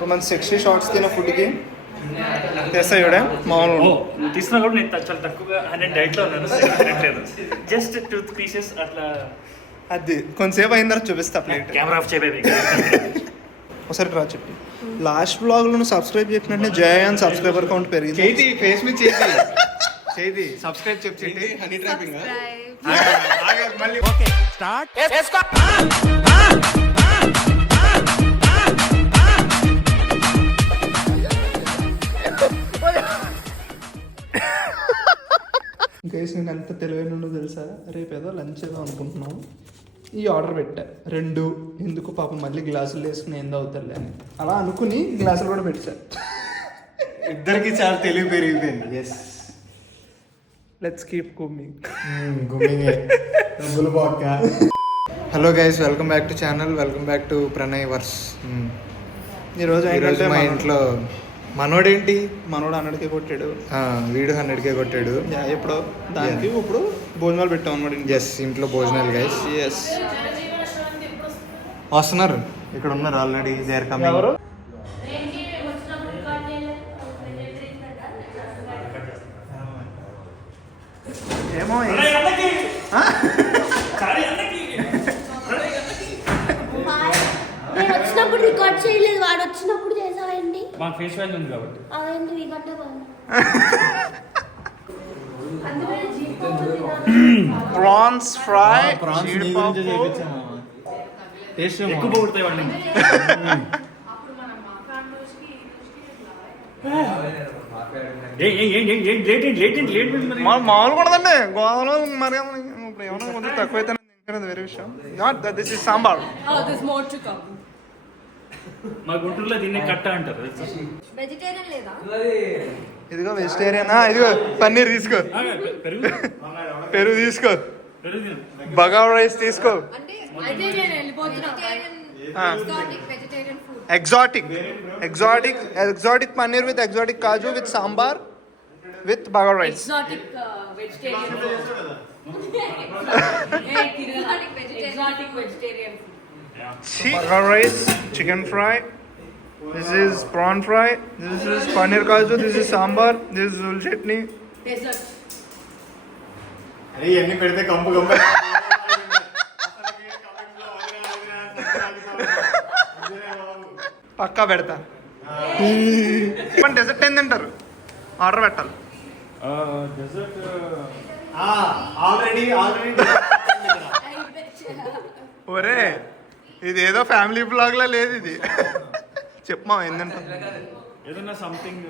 మన sexy shorts తిన ఫుడ్కి తెస్తా చూడే మామూలు తీసుకున్నా కూడా నేను చాలా తక్కువగా నేను డైట్లో ఉన్నాను తినట్లేదు. జస్ట్ 2 పీసెస్ అట్లా. అది కొంతసేపు అయిన తర్వాత చూపిస్తా ప్లేట్. కెమెరా ఆఫ్ చేయబేబీ ఒకసారి రా చెప్పి లాస్ట్ బ్లాగ్లో నువ్వు సబ్స్క్రైబ్ చెప్పినట్టే జయాన్ సబ్స్క్రైబర్ కౌంట్ పెరిగింది. చేతి ఫేస్ మీద చేతి సబ్స్క్రైబ్ చెప్పి హనీ ట్రాపింగ్ మళ్ళీ ఓకే స్టార్ట్. గైస్ నేను ఎంత తెలివైన తెలుసా, రేపు ఏదో లంచ్ ఏదో అనుకుంటున్నాం, ఈ ఆర్డర్ పెట్టా 2 ఎందుకు పాపం మళ్ళీ గ్లాసులు వేసుకుని ఏందో అవుతారులే అని అలా అనుకుని గ్లాసులు కూడా పెట్టా. ఇద్దరికి చాలా తెలివి పెరిగిపోయింది. Yes let's keep coming. Hello guys, welcome back to channel, welcome back to Pranay verse. ఈరోజు మా ఇంట్లో మనోడేంటి, మనోడు 100K కొట్టాడు, వీడు 100K కొట్టాడు. ఎప్పుడో దానికి ఇప్పుడు భోజనాలు పెట్టాం అనమాట. ఎస్, ఇంట్లో భోజనాలు గైస్. ఎస్, వస్తున్నారు, ఇక్కడ ఉన్నారు ఆల్రెడీ. They are coming. ఎవరు? ఏమో నేను వచ్చినప్పుడు రికార్డ్ చేయలేదు, వాడు వచ్చినప్పుడు చేసావండి. మా ఫేస్ వాల్యూ ఉంది కాబట్టి అదేంటి రికార్డ్ ప్రాన్స్ ఫ్రై, ఎక్కువ పొగుడుతాయి వాడిని. మామూలు కూడదండి గోదావరిలో. మరి ఇప్పుడు ఏమన్నా కొంచెం తక్కువైతే వేరే విషయం. Not that this is sambar. మా గుంటూరులో దీన్ని కట్ట అంటారు. వెజిటేరియన్ లేదా? ఇదిగో వెజిటేరియనా, ఇదిగో పన్నీర్ తీసుకో, పెరుగు పెరుగు తీసుకో, పెరుగు బగావ్ రైస్ తీసుకో. Exotic exotic exotic paneer with exotic kaju with sambar with బగావ్ rice. Exotic vegetarian food. Exotic vegetarian food. Bagav rice, chicken fry. This is prawn fry. This is paneer kaju. This is sambar. This is ul chutney. Dessert. అరే ఇవన్నీ పెడితే కంపు కంపు. పక్కా పెడతా. Dessert ఏం తింటారు? Order పెట్టాలి. డెజర్ట్ ఆల్రెడీ ఒరే ఇది ఏదో ఫ్యామిలీ బ్లాగ్ లా లేదు ఇది. చెప్పమా ఏంటంటే ఏదన్నా సంథింగ్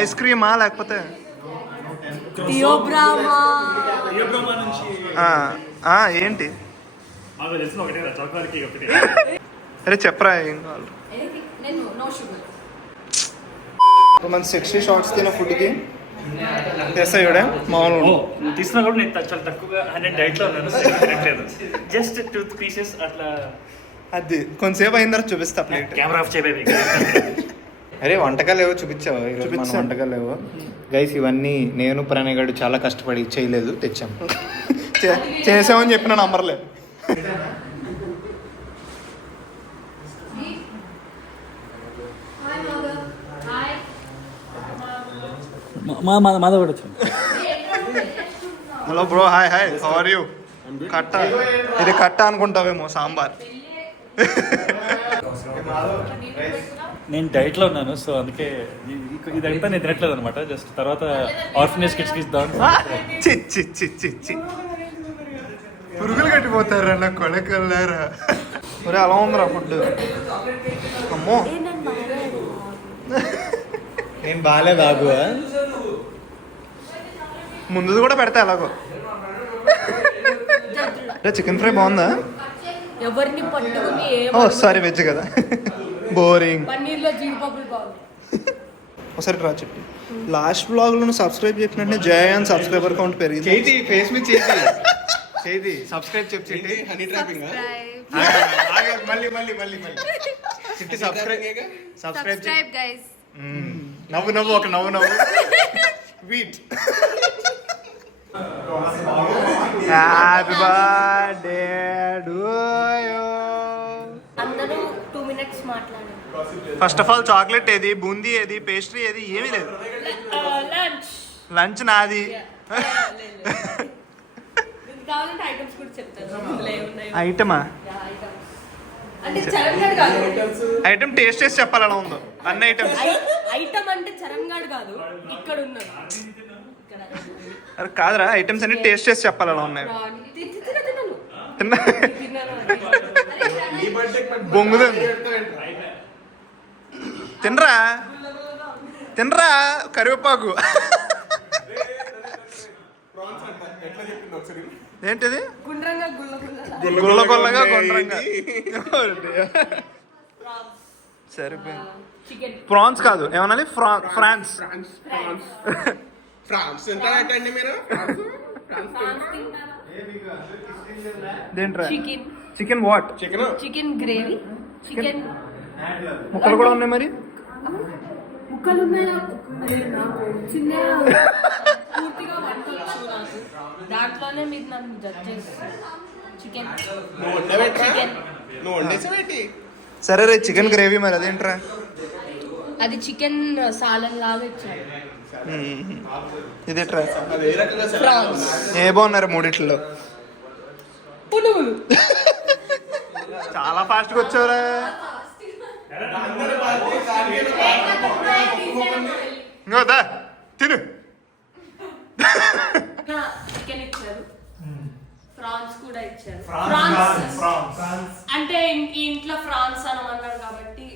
ఐస్ క్రీమా లేకపోతే Theobroma నుంచి ఏంటి? మాకు తెలిసిన ఒకటే చాక్లెట్ ఒకటి. అరే చెప్పరా ఏం కావాలి? no sugar. మన సెక్సీ షార్ట్స్ తిన ఫుడ్కి తెస్తా చూడే మామూలు. తీసుకున్నా కూడా నేను చాలా తక్కువగా నేను డైట్లో ఉన్నాను, తినట్లేదు. జస్ట్ 2 పీసెస్ అట్లా. అది కొంతసేపు అయిన తర్వాత చూపిస్తా ప్లేట్. కెమెరా ఆఫ్ చేయబేబీ అరే వంటకాలు ఏవో చూపించావు ఈరోజు. మన వంటకాలు ఏవో గైస్, ఇవన్నీ నేను ప్రణయ్ గారు చాలా కష్టపడి చేయలేదు, తెచ్చాం. చేసామని చెప్పిన నంబర్లే. మాధవ్ కూడా వచ్చింది. Hello bro, hi hi, how are you? కట్ట ఇది కట్ట అనుకుంటావేమో సాంబార్. నేను డైట్లో ఉన్నాను, సో అందుకే ఇదంతా నేను తినట్లేదు అనమాట. జస్ట్ తర్వాత ఆర్ఫనేజ్ కిడ్స్కి ఇద్దాం. చి పురుగులు కట్టిపోతారా నా కొడకల్లారా. ఒరే అలా ఉందిరా ఫుడ్. అమ్మో నేను బాగాలేదు ఆగు. ముందు కూడా పెడతా ఎలాగో. చికెన్ ఫ్రై బాగుందా? ఎవరిని పట్టుకుని ఓ సారీ, వెజ్ కదా. బోరింగ్. పన్నీర్లో జీడిపప్పులు బాగుంది. ఒకసారి రా చెప్పి లాస్ట్ బ్లాగ్లో నువ్వు సబ్స్క్రైబ్ చెప్పినట్టే జయాన్ సబ్స్క్రైబర్ కౌంట్ పెరిగింది. చేతి ఫేస్ మీద చేతి సబ్స్క్రైబ్ చెప్పి హనీ ట్రాపింగ్ మళ్ళీ చిట్టి సబ్స్క్రైబ్ guys. నవ్వు ఒక నవ్వు wheat. Happy birthday to you. అందరూ 2 minutes మాట్లాడారు. ఫస్ట్ ఆఫ్ ఆల్ చాక్లెట్ ఏది, బూందీ ఏది, పేస్ట్రీ ఏది, ఏమీ లేదు. లంచ్ లంచ్ నాది. కావాలంటే ఐటమ్స్ కూడా చెప్తాను. ఇందులో ఏమున్నాయో. ఐటమా? Yeah, items. అంటే చరణ్ గాడు కాదు. ఐటమ్ టేస్ట్ చేసి చెప్పాలి ఎలా ఉందో. అన్ని ఐటమ్స్. ఐటమ్ అంటే చరణ్ గాడు కాదు, ఇక్కడ ఉన్నది. ఇక్కడ అరే కాదురా, ఐటమ్స్ అన్ని టేస్ట్ చేసి చెప్పాలి ఎలా ఉన్నాయి. తిన్నాను. బొంగుదండి. తినరా తినరా కరివేపాకు. ఏంటిది? గుండ్రంగా గుల్ల గుల్ల గుల్లగా గుండ్రంగా. సరిపోయింది. చికెన్ ప్రాన్స్ కాదు, ఏమనాలి? ఫ్రాన్స్. ఫ్రాన్స్ ఎంత అండి మీరు? దేంట్రా? Chicken chicken what? Chicken gravy, chicken ముక్కలు కూడా ఉన్నాయి మరి. ముక్కలు ఉన్నాయి నాకు. చిన్న పూర్తిగా వంటొచ్చు నాకు. దాంట్లోనే మీరు నన్ను జడ్జ్ చేస్తారు. చికెన్ నువ్వు వండేసావేంటి? సరే రే, చికెన్ గ్రేవీ మరి అదేంట్రా? అది చికెన్ సాలన్ లాగా ఇచ్చారు. ఇదేట్రా? అది ఏ రకంగా ప్రాన్స్, ఏ బాగున్నారు మూడిట్లో? పునుగులు. చాలా ఫాస్ట్ గా వచ్చావురా. ఇంకోదా తిను. చికెన్ ఇచ్చారు, ఫ్రాన్స్ కూడా ఇచ్చారు. ఫ్రాన్స్ అంటే ఈ ఇంట్లో ఫ్రాన్స్ అని అన్నారు కాబట్టి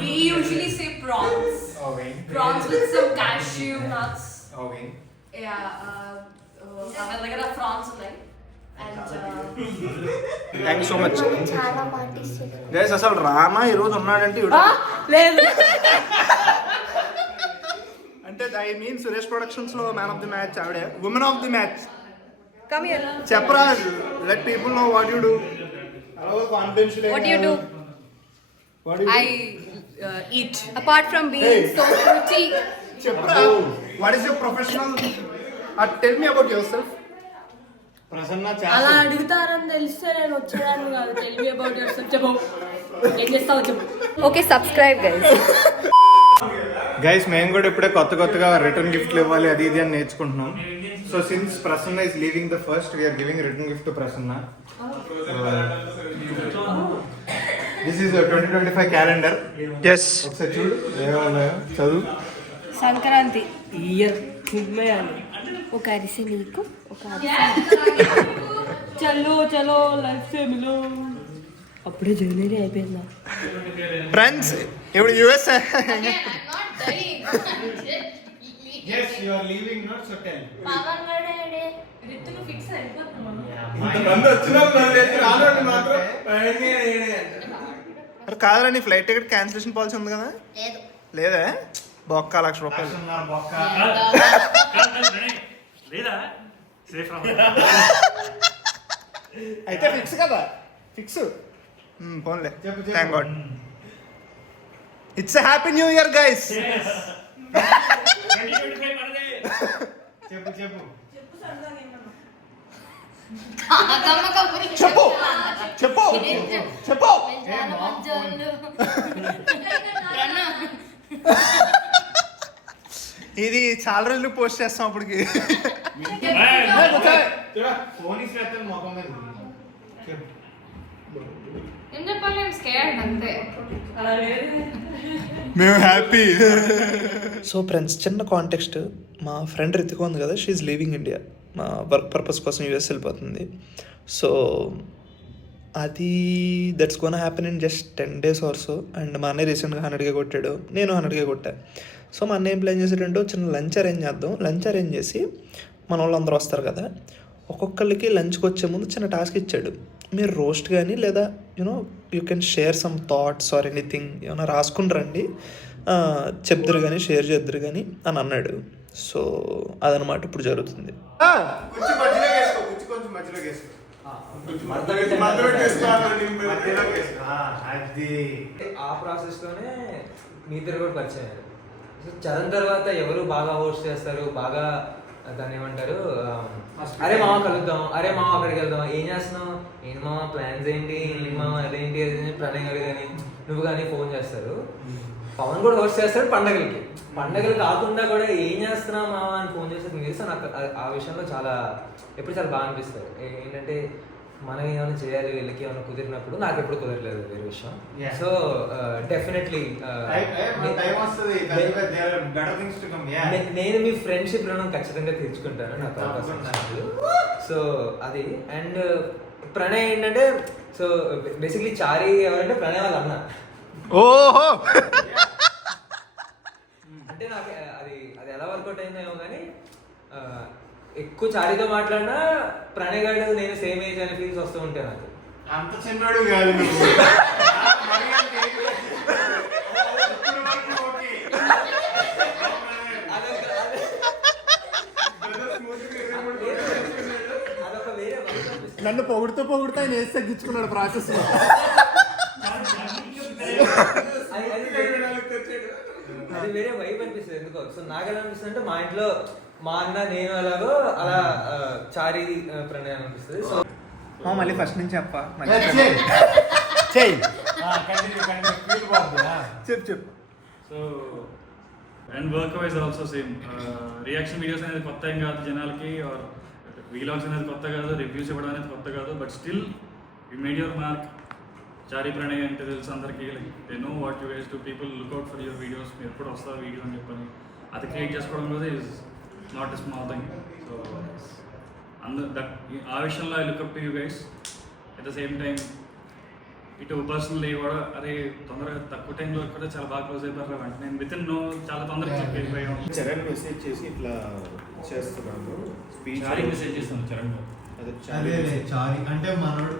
we usually say prawns with some cashew nuts. Yeah, మన దగ్గర ఫ్రాన్స్ ఉన్నాయి. థ్యాంక్ యూ సో మచ్ చాలా పార్టీస్ గైస్. అసలు రానా ఈరోజు ఉన్నాడంటే లేదు. అంటే ఐ మీన్ సురేష్ ప్రొడక్షన్స్ లో మ్యాన్ ఆఫ్ ది మ్యాచ్ ఆవిడే, women of the match. Come here. చెప్పరా, let people know what you do. Confidential. What do you do? What do you I eat. Apart from being so pretty. చెప్పరా, what is your professional? Tell me about your self. Prasanna అలా అడుగుతారని తెలిస్తే నేను వచ్చేదాన్ని కాదు. Tell me about yourself. చెప్పు. ఏం చేస్తావు చెప్పు. Okay, subscribe guys. గైస్ మేము కూడా ఇప్పుడే కొత్తగా రిటర్న్ గిఫ్ట్లు ఇవ్వాలి అది ఇది అని నేర్చుకుంటున్నాం. So since Prasanna is leaving the first, we're giving return gift to Prasanna. This is 2025 calendar. Yes, ఒకసారి చూడు ఏమన్నాయో చదువు. సంక్రాంతి ఇయర్ ఒక అరిసె నీకు, ఒక చలో చలో లైఫ్ సే మిలో. అప్పుడే జనవరి అయిపోయిందా? ఫ్రెండ్స్ ఇప్పుడు US. Yes, you are leaving, not so tell. Pawan గడే రిత్తును ఫిక్స్ అయిపోతున్నాం. ఇంతమంది వచ్చినప్పుడు రానండి మాత్రం అరే కాదురా, నీ ఫ్లైట్ టికెట్ క్యాన్సిలేషన్ పాలసీ ఉంది కదా? లేదు. లేదా? బొక్క ₹1,00,000. ప్రసన్న బొక్క. లేదా సేఫ్ అయితే ఫిక్స్ కదా? ఫిక్స్. పోన్లే, thank God. It's a happy new year guys. చెప్పు చెప్పు చెప్పు చెప్పు. ఇది చాలా రోజులు పోస్ట్ చేస్తాం అప్పటికి. ఫోన్ ఇస్తే మొఖం మీద చెప్పు. ఏం చెప్పాలి? నేను స్కేర్డ్ అంతే. మేము హ్యాపీ. సో ఫ్రెండ్స్, చిన్న కాంటెక్స్ట్. మా ఫ్రెండ్ రితిక ఉంది కదా, షీఈ్ లీవింగ్ ఇండియా. మా వర్క్ పర్పస్ కోసం యూఎస్ వెళ్ళిపోతుంది. సో అది that's gonna happen in just 10 days or so. And మా అన్నయ్య రీసెంట్గా 100K కొట్టాడు, నేను 100K కొట్టా. సో మా అన్నయ్య ఏం ప్లాన్ చేసాడంటే చిన్న లంచ్ అరేంజ్ చేద్దాం. లంచ్ అరేంజ్ చేసి మన వాళ్ళందరూ వస్తారు కదా, ఒక్కొక్కరికి లంచ్కి వచ్చే ముందు చిన్న టాస్క్ ఇచ్చాడు. మీరు రోస్ట్ కానీ లేదా you know you can share some thoughts or anything ఏమైనా రాసుకుని రండి, చెప్దురు కానీ షేర్ చేద్దరు కానీ అని అన్నాడు. సో అదనమాట ఇప్పుడు జరుగుతుంది. ఆ ప్రాసెస్లోనే మీ ఇద్దరు కూడా పరిచయం అయ్యారు. సో చరణ్ తర్వాత ఎవరు బాగా హోస్ట్ చేస్తారు, బాగా దాన్ని ఏమంటారు, అరే మామ కలుద్దాం, అరే మామ అక్కడికి వెళ్దాం, ఏం చేస్తున్నావు, ఏంటి మామ ప్లాన్స్ ఏంటి, ఏంటి మామ అదేంటి అది ప్రణయ్ గారు కానీ నువ్వు కానీ ఫోన్ చేస్తారు. పవన్ కూడా హోస్ట్ చేస్తాడు పండగలు కాకుండా కూడా ఏం చేస్తున్నావు మావా అని ఫోన్ చేస్తే నేను చేస్తాను. నాకు ఆ విషయంలో ఎప్పుడు చాలా బాగా అనిపిస్తుంది. ఏంటంటే మనం ఏమైనా చేయాలి వీళ్ళకి ఏమైనా కుదిరినప్పుడు నాకు ఎప్పుడు కుదరలేదు వేరే విషయం. సో డెఫినెట్లీ నేను మీ ఫ్రెండ్షిప్ రుణం ఖచ్చితంగా తీర్చుకుంటాను నాకు అవకాశం ఇచ్చినప్పుడు. సో అది. అండ్ ప్రణయ్ ఏంటంటే సో బేసిక్లీ చారి ఎవరంటే ప్రణయ్ వాళ్ళ అన్న. ఓహో అంటే నాకు అది ఎలా వర్కౌట్ అయిందేమో కానీ ఎక్కువ చారితో మాట్లాడినా ప్రణయ్ గారు నేను సేమ్ ఏజ్ అనే ఫీల్స్ వస్తూ ఉంటాయి నాకు. అంత చిన్నాడు కాదు నువ్వు. అదొక వేరే నన్ను పొగుడుతూ ఆయన వేసి తగ్గించుకున్నాడు ప్రాసెస్ లో. అది వేరే వైబ్ అనిపిస్తుంది ఎందుకో. సో నాకు ఎలా అనిపిస్తుంది అంటే మా ఇంట్లో మా అన్న నేను ఎలాగో అలా చారి ప్రణయ్ అనిపిస్తుంది. సో మళ్ళీ ఫస్ట్ నుంచి చెప్పా చెప్పు. So and work wise also same. Reaction videos అనేది కొత్త ఏం కాదు జనాలకి, ఆర్ వీలాగ్స్ అనేది కొత్త కాదు, రివ్యూస్ ఇవ్వడం అనేది కొత్త కాదు. But still you made your mark. Chari Pranay అంటే తెలుసు అందరికీ. They know what you guys to people look out for your videos. మీరు ఎప్పుడు వస్తారు వీడియో అని చెప్పని అది క్రియేట్ చేసుకోవడం కూడా is not a small thing. So ఆ విషయంలో I look up to you guys. At the same time ఇటు పర్సనల్లీ కూడా అరే తొందరగా తక్కువ టైంలో కూడా చాలా బాగా క్లోజ్ అయిపోయారు. అంటే నేను విత్ ఇన్ నో చాలా తొందరగా క్లిక్ అయిపోయాం. చరణ్ మెసేజ్ చేసి ఇట్లా చేస్తున్నాను స్పీచ్ చారి మెసేజ్ చేస్తాను చరణ్ గారు. అదే చారి అంటే మనోడు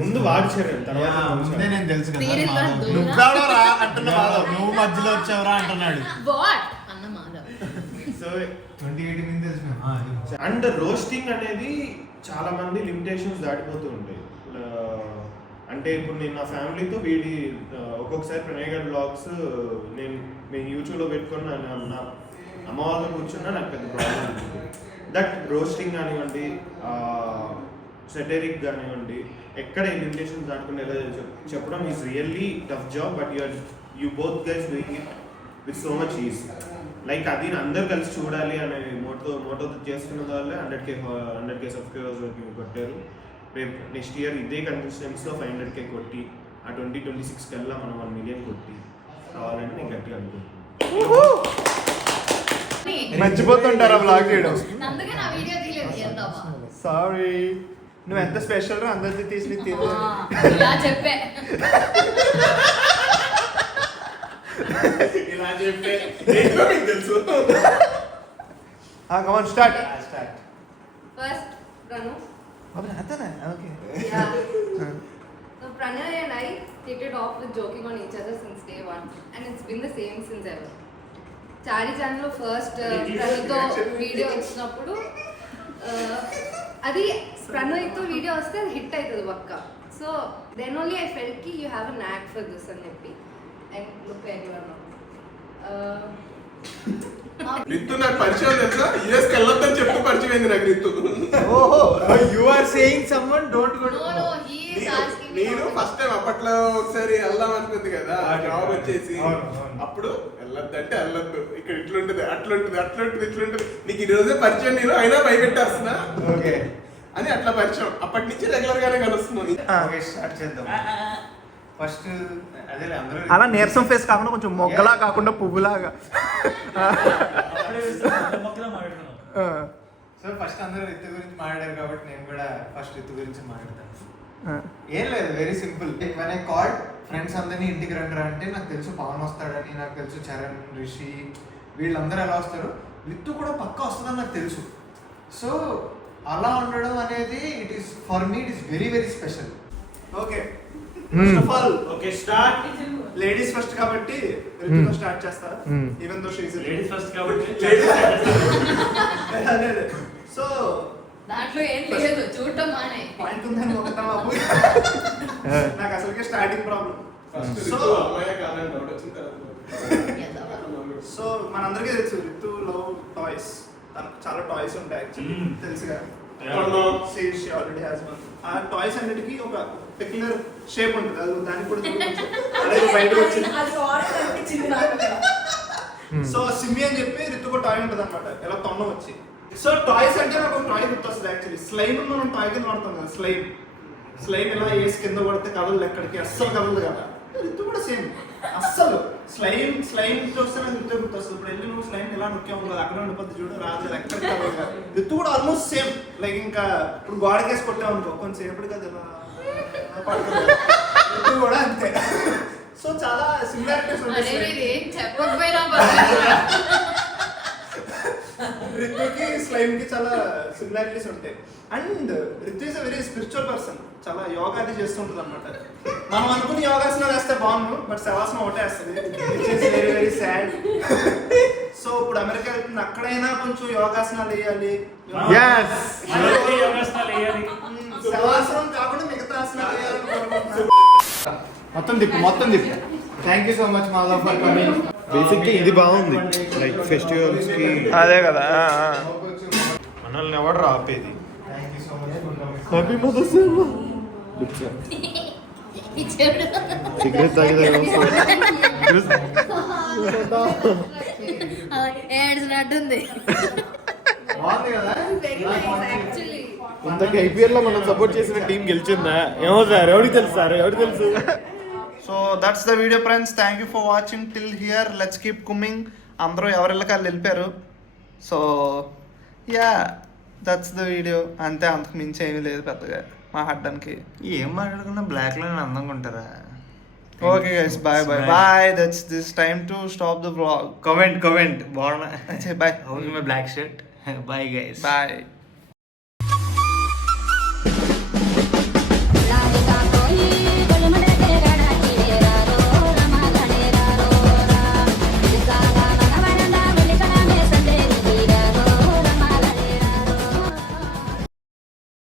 ముందు వాడు చరణ్ తర్వాత ముందే నేను తెలుసు కదా. పేరు ఎంత దూరం? నువ్వు అంటున్నా మాధవ్, నువ్వు మధ్యలో వచ్చావురా అంటున్నాడు. వాట్ అన్న మాధవ్. సో 2018 నుంచి తెలుసు. అండ్ రోస్టింగ్ అనేది చాలా మంది లిమిటేషన్స్ దాటిపోతూ ఉంటాయి. అంటే ఇప్పుడు నేను నా ఫ్యామిలీతో ఒక్కొక్కసారి ప్రణయ్ గారి బ్లాగ్స్ మేము యూట్యూబ్లో పెట్టుకొని నా అమ్మ వాళ్ళతో కూర్చున్నా నాకు పెద్ద ప్రాబ్లం ఉంటుంది. దట్ రోస్టింగ్ కానివ్వండి, సెటరిక్ కానివ్వండి, ఎక్కడ ఈ లిమిటేషన్స్ దాటుకుని ఎలా చెప్పడం is really tough job. But you both guys doing it with so much is. Like అది అందరు కలిసి చూడాలి అనే మోటో చేస్తున్న వాళ్ళే 100K సబ్స్క్రైబర్స్ వరకు కొట్టారు. రేపు నెక్స్ట్ ఇయర్ ఇదే కన్సిస్టెన్సీలో 500K కొట్టి ఆ 2026 కల్లా మనం 1 million కొట్టి రావాలని నేను గట్టిగా అనుకుంటున్నాను. మర్చిపోతుంటారా బ్లాగ్ చేయడం? అందుకే నా వీడియో తీయలేదు ఎంతవా. సారీ, నువ్వు ఎంత స్పెషల్ రా అందరిది తీసి ఇలా చెప్పే. ఇలా చెప్పే తెలుసు. Come on start. First, Pranu. అతనే okay. Yeah. So Pranay and I hit it off with joking on each other since day one, and it's been the same since ever. చారి ఛానల్లో ఫస్ట్ ప్రణయ్తో వీడియో వచ్చినప్పుడు అది ప్రణయ్తో వీడియో వస్తే అది hit అవుతుంది పక్క. So then only I felt కి you have a knack for this అని చెప్పి. అండ్ లుక్ ఎవ్రీవన్ రితు నాకు పరిచయం తెలుసా? యుఎస్ కి వెళ్ళొద్దని చెప్పి పరిచయం అయింది నాకు రితు. ఓహో, you are saying someone don't go. No, no, he is asking me. నేను ఫస్ట్ టైం అప్పట్లో ఒకసారి వెళ్దాం అనుకుంది కదా జాబ్ వచ్చేసి. అప్పుడు వెళ్ళొద్దంటే వెళ్ళొద్దు, ఇక్కడ ఇట్లుంటది అట్లుంటది అట్లుంటది ఇట్లుంటది, నీకు ఈ రోజే పరిచయం నేను అయినా భయపెట్టేస్తున్నా ఓకే అని అట్లా పరిచయం. అప్పటి నుంచి రెగ్యులర్ గానే కలుస్తున్నాం. ఓకే స్టార్ట్ చేద్దాం. ఫస్ట్ అదే అందరూ అలా నీరసం ఫేస్ కాకుండా కొంచెం మొగ్గలా కాకుండా పువ్వులాగా. సో ఫస్ట్ అందరూ రితు గురించి మాట్లాడారు కాబట్టి నేను కూడా ఫస్ట్ రితు గురించి మాట్లాడతాను. ఏం లేదు, very simple. When I called friends అందరినీ ఇంటికి రండి అంటే నాకు తెలుసు పవన్ వస్తాడని, నాకు తెలుసు చరణ్, రిషి వీళ్ళందరూ ఎలా వస్తారు, రితు కూడా పక్కా వస్తుందని నాకు తెలుసు. సో అలా ఉండడం అనేది it is for me it is very very special. Okay, first of all okay start. Ladies first కాబట్టి రితుతో స్టార్ట్ చేస్తా. Even though she is ladies first కాబట్టి సో దాంట్లో ఏం లేదు, చూడటం మానే. పాయింట్ ఉందని ఒకటా బాబు. నాకు అసలుకే స్టార్టింగ్ ప్రాబ్లం. సో అమ్మాయి కాదని డౌట్ వచ్చిన తర్వాత సో మనందరికీ తెలుసు రితు లవ్ టాయ్స్. తనకు చాలా టాయ్స్ ఉంటాయి యాక్చువల్లీ, తెలుసుగా. Already has one. ఆ టాయ్స్ అన్నిటికీ ఒక పెక్యులర్ షేప్ ఉంటుంది, అది దానికి కూడా అలాగే బయటకు వచ్చింది. సో సిమ్మి అని చెప్పి రితుకు టాయ్ ఉంటుంది అనమాట, ఇలా తొండ వచ్చి. సో టాయ్స్ అంటే నాకు ఒక టాయ్ గుర్తొస్తుంది యాక్చువల్లీ. స్లైమ్ మనం టాయ్ కింద వాడతాం కదా, స్లైమ్ ఇలా వేసి కింద పడితే కదలదు, ఎక్కడికి అస్సలు కదలదు కదా. రితు కూడా సేమ్, అస్సలు స్లైమ్ చూస్తే నాకు రితు గుర్తొస్తుంది. ఇప్పుడు వెళ్ళి నువ్వు స్లైమ్ ఇలా నొక్కాము కదా, అక్కడ ఉండిపోద్ది చూడు, రాదు ఎక్కడికి కదలదు కదా. రితు కూడా ఆల్మోస్ట్ సేమ్, లైక్ ఇంకా ఇప్పుడు గోడకేసి కొట్టావు అనుకో కొంచెంసేపటి కదా ఇలా పడుతుంది, రితు కూడా అంతే. సో చాలా సిమిలారిటీస్ ఉంటాయి. ఏం చెప్పకపోయినా పర్వాలేదు. రితుకి స్లైమ్ కి చాలా సిమిలారిటీస్ ఉంటాయి. And Ritu is a very spiritual person, చాలా యోగా అది చేస్తుంటుంది అనమాట. మనం అనుకుని యోగాసనాలు వేస్తే బాగుండు, బట్ శవాసనం ఒకటే వేస్తుంది, వెరీ వెరీ సాడ్. సో ఇప్పుడు అమెరికా వెళ్తుంది, అక్కడైనా కొంచెం యోగాసనాలు వేయాలి, యోగాసనాలు వేయాలి. శవాసనం కాకుండా మిగతా ఆసనాలు వేయాలని కోరుకుంటున్నాను. మొత్తం తిప్పు. Thank you so much Madhav for coming. బేసిక్గా ఇది బాగుంది, లైక్ ఫెస్టివల్స్ కి అదే కదా. మనల్ని ఎవరు ఆపేది. Thank you so much for coming. Happy mother's ఇచ్చాడు. సిగరెట్ తాగితే ఏడ్చినట్టుంది. బాగుంది కదా. యాక్చువల్లీ ఇంతకు ఐపీఎల్ లో మనం సపోర్ట్ చేసిన టీం గెలిచిందా ఏమో సార్, ఎవరికి తెలుసు సార్, ఎవరికి తెలుసు. So that's the video friends, thank you for watching till here. Let's keep coming. అందరూ ఎవరిళ్ళకి వాళ్ళు వెళ్ళిపోయారు. So yeah, that's the video. అంతే, అంతకు మించి ఏమీ లేదు పెద్దగా మాట్లాడడానికి. ఏం మాట్లాడుకున్నా బ్లాక్ లో అందంగా ఉంటారా? Okay guys, bye bye bye. That's this time to stop the vlog. Comment బాగున్నా bye black shirt. Bye guys. Bye.